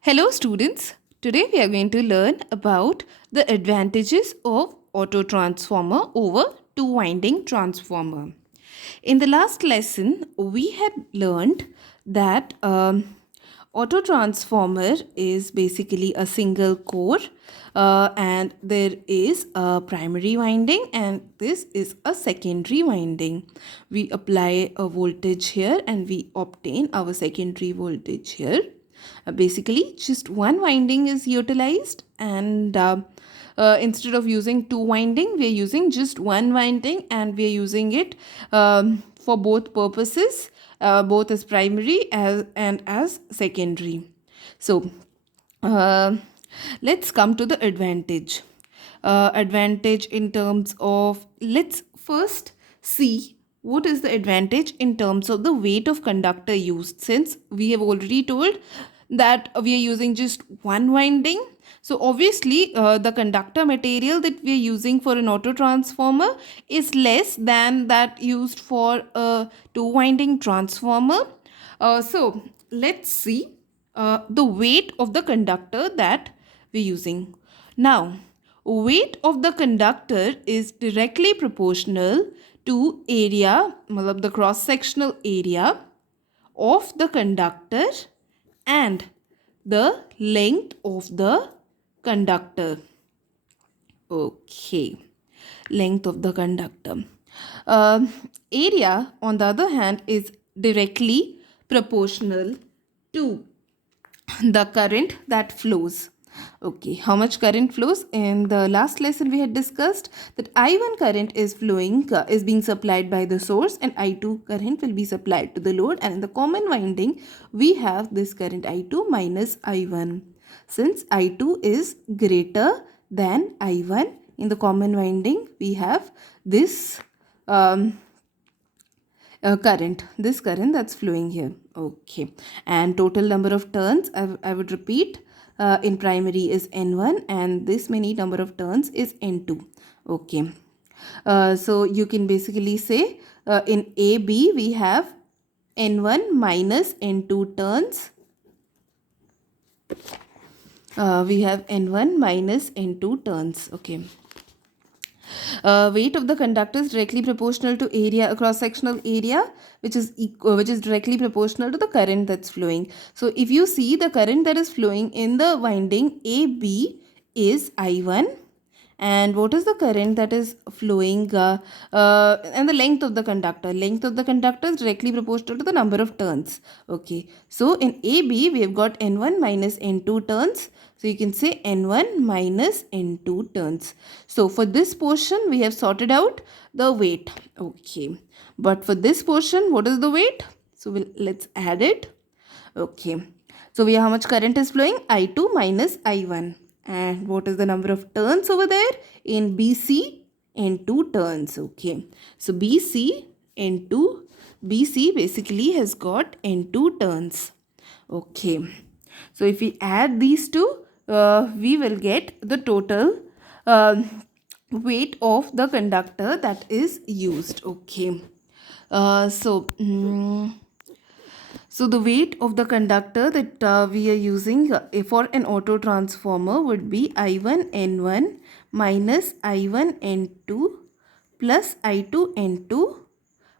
Hello, students. Today we are going to learn about the advantages of auto transformer over two winding transformer. In the last lesson, we had learned that auto transformer is basically a single core, and there is a primary winding and this is a secondary winding. We apply a voltage here and we obtain our secondary voltage here. Basically, just one winding is utilized, and instead of using two winding, we are using just one winding, and we are using it for both purposes, both as primary and as secondary. So, uh, let's come to the advantage. Advantage in terms of, let's first see what is the advantage in terms of the weight of conductor used, since we have already told that we are using just one winding. So obviously the conductor material that we are using for an auto transformer is less than that used for a two winding transformer. So let's see the weight of the conductor that we're using. Now, weight of the conductor is directly proportional to area, matlab the cross sectional area of the conductor and the length of the conductor. Okay, length of the conductor. Area, on the other hand, is directly proportional to the current that flows. Okay, how much current flows? In the last lesson we had discussed that I1 current is flowing, is being supplied by the source, and I2 current will be supplied to the load, and in the common winding we have this current I2 minus I1. Since I2 is greater than I1, in the common winding we have this this current that's flowing here. Okay, and total number of turns, I would repeat, in primary is N1 and this many number of turns is N2. Okay, so you can basically say in AB we have N1 minus N2 turns. We have N1 minus N2 turns. Okay. Weight of the conductor is directly proportional to area, cross sectional area, which is directly proportional to the current that's flowing. So if you see the current that is flowing in the winding AB is I1, and what is the current that is flowing, and the length of the conductor is directly proportional to the number of turns. Okay, so in AB we have got N1 minus N2 turns, so you can say N1 minus N2 turns. So for this portion we have sorted out the weight. Okay, but for this portion, what is the weight? So let's add it. Okay, so we have how much current is flowing? I2 minus I1. And what is the number of turns over there? In BC, N2 turns. Okay, so BC basically has got N2 turns. Okay, so if we add these two, we will get the total weight of the conductor that is used. Okay, so the weight of the conductor that we are using for an auto transformer would be I1 N1 minus I1 N2 plus I2 N2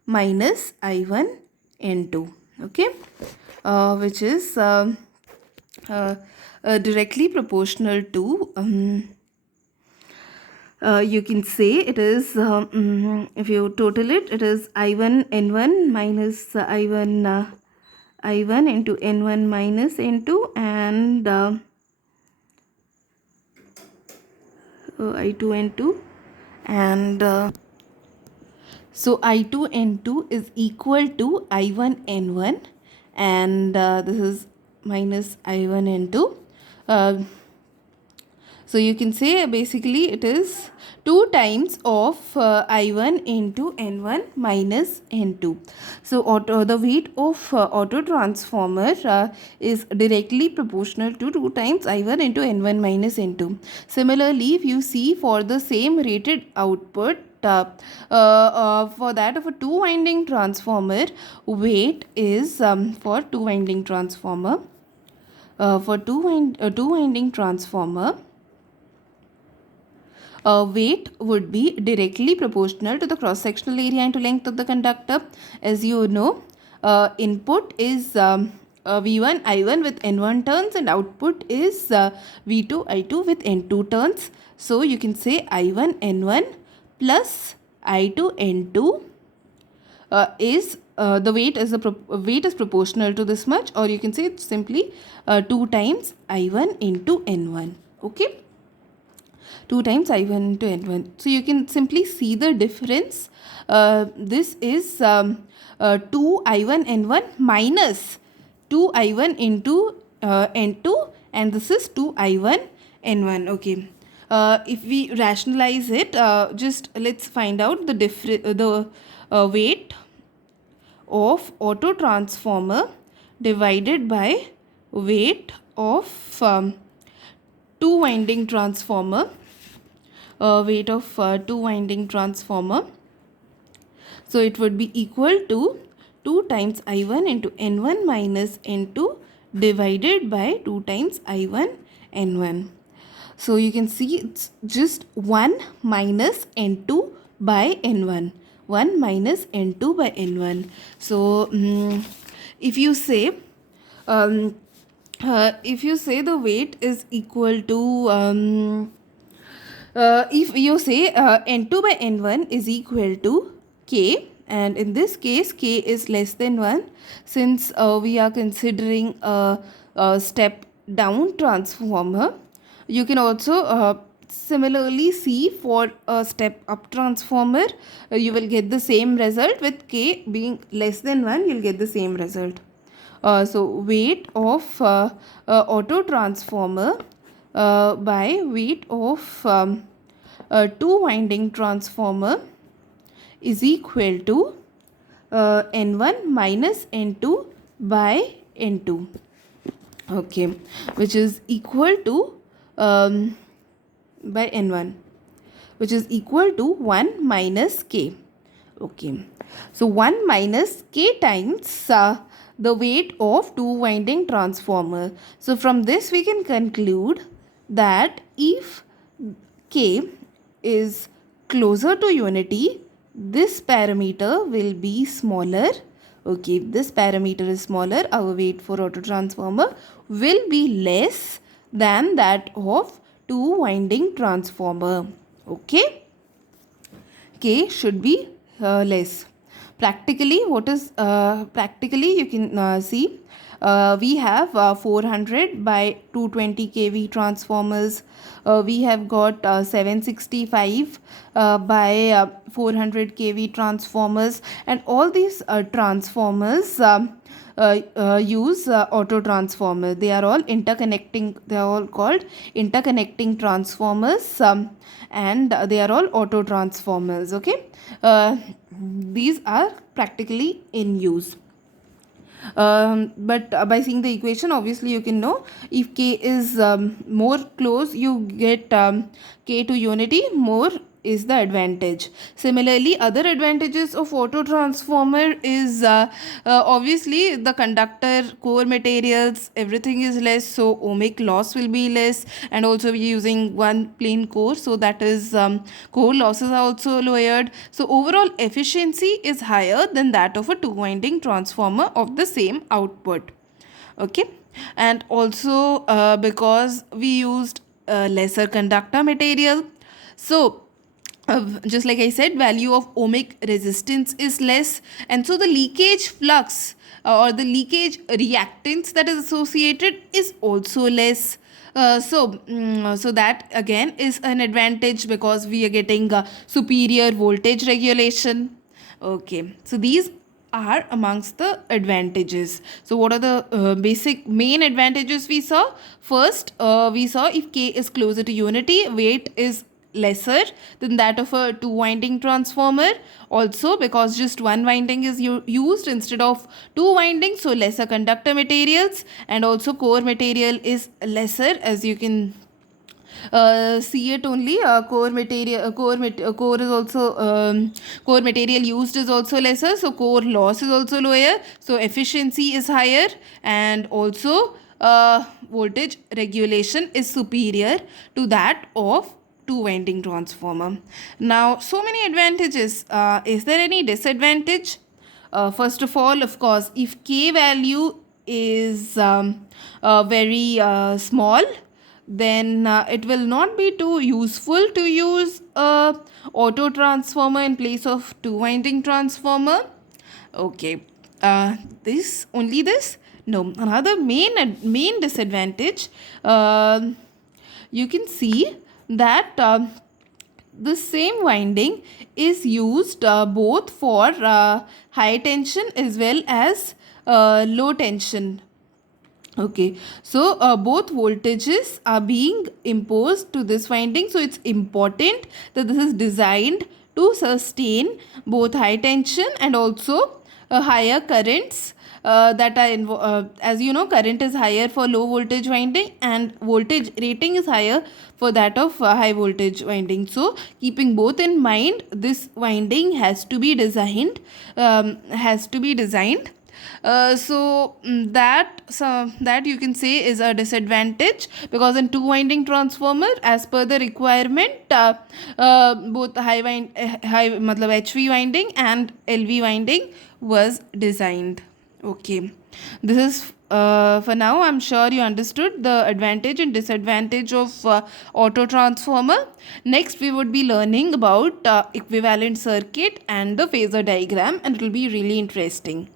minus I1 N2. Okay, which is directly proportional to, you can say it is, if you total it, it is I1 N1 minus I1 into N1 minus N2, and I2 N2, and so I2 N2 is equal to I1 N1, and this is minus I1 N2. So you can say basically it is 2 times of I1 into N1 minus N2. So the weight of auto transformer is directly proportional to 2 times I1 into N1 minus N2. Similarly, if you see for the same rated output, for that of a two winding transformer, weight is for two winding transformer, For two winding transformer, weight would be directly proportional to the cross sectional area into length of the conductor. As you know, input is V1 I1 with N1 turns, and output is V2 I2 with N2 turns. So you can say I1 N1 plus I2 N2 is the weight is proportional to this much, or you can say it's simply 2 times I1 into N1. Okay, 2 times I1 into N1. So you can simply see the difference. This is 2 I1 N1 minus 2 I1 into N2, and this is 2 I1 N1. Okay. If we rationalize it, just let's find out the weight of auto transformer divided by weight of two winding transformer. Weight of two winding transformer. So it would be equal to 2 times I1 into N1 minus N2 divided by 2 times I1 N1. So you can see it's just 1 minus N2 by N1. 1 minus N2 by N1. So if you say the weight is equal to if you say N2 by N1 is equal to K, and in this case K is less than 1, since we are considering a step down transformer. You can also similarly see for a step up transformer, you will get the same result. With K being less than 1, you'll get the same result. So weight of auto transformer by weight of two winding transformer is equal to N1 minus N2 by N2. Okay, which is equal to by N1, which is equal to 1 minus K. Okay, so 1 minus K times the weight of two winding transformer. So from this we can conclude that if K is closer to unity, this parameter will be smaller. Okay, if this parameter is smaller, our weight for auto transformer will be less than that of two winding transformer. Okay, K should be less. Practically, practically you can see we have 400 by 220 kV transformers. We have got 765 by 400 kV transformers, and all these transformers use auto transformer. They are all interconnecting. They are all called interconnecting transformers, and they are all auto transformers. Okay, these are practically in use. But by seeing the equation, obviously you can know if K is more close, you get K to unity, more is the advantage. Similarly, other advantages of auto transformer is obviously the conductor, core materials, everything is less, so ohmic loss will be less, and also we are using one plain core, so that is core losses are also lowered. So overall efficiency is higher than that of a two winding transformer of the same output. Okay, and also because we used lesser conductor material, so just like I said, value of ohmic resistance is less, and so the leakage flux or the leakage reactance that is associated is also less. So that again is an advantage, because we are getting superior voltage regulation. Okay, so these are amongst the advantages. So what are the basic main advantages we saw? First, we saw if K is closer to unity, weight is lesser than that of a two winding transformer. Also, because just one winding is used instead of two windings, so lesser conductor materials, and also core material is lesser, as you can see it only. Core material core is also core material used is also lesser, so core loss is also lower, so efficiency is higher, and also voltage regulation is superior to that of two winding transformer. Now, so many advantages. Is there any disadvantage? First of all, of course, if K value is very small, then it will not be too useful to use a auto transformer in place of two winding transformer. Okay, this only this? No, another main disadvantage. You can see that the same winding is used both for high tension as well as low tension. Okay, so both voltages are being imposed to this winding, so it's important that this is designed to sustain both high tension and also higher currents that are as you know, current is higher for low voltage winding and voltage rating is higher for that of high voltage winding. So keeping both in mind, this winding has to be designed that you can say is a disadvantage, because in two winding transformer, as per the requirement, both high matlab HV winding and LV winding was designed. Okay, this is for now. I'm sure you understood the advantage and disadvantage of auto transformer. Next we would be learning about equivalent circuit and the phasor diagram, and it will be really interesting.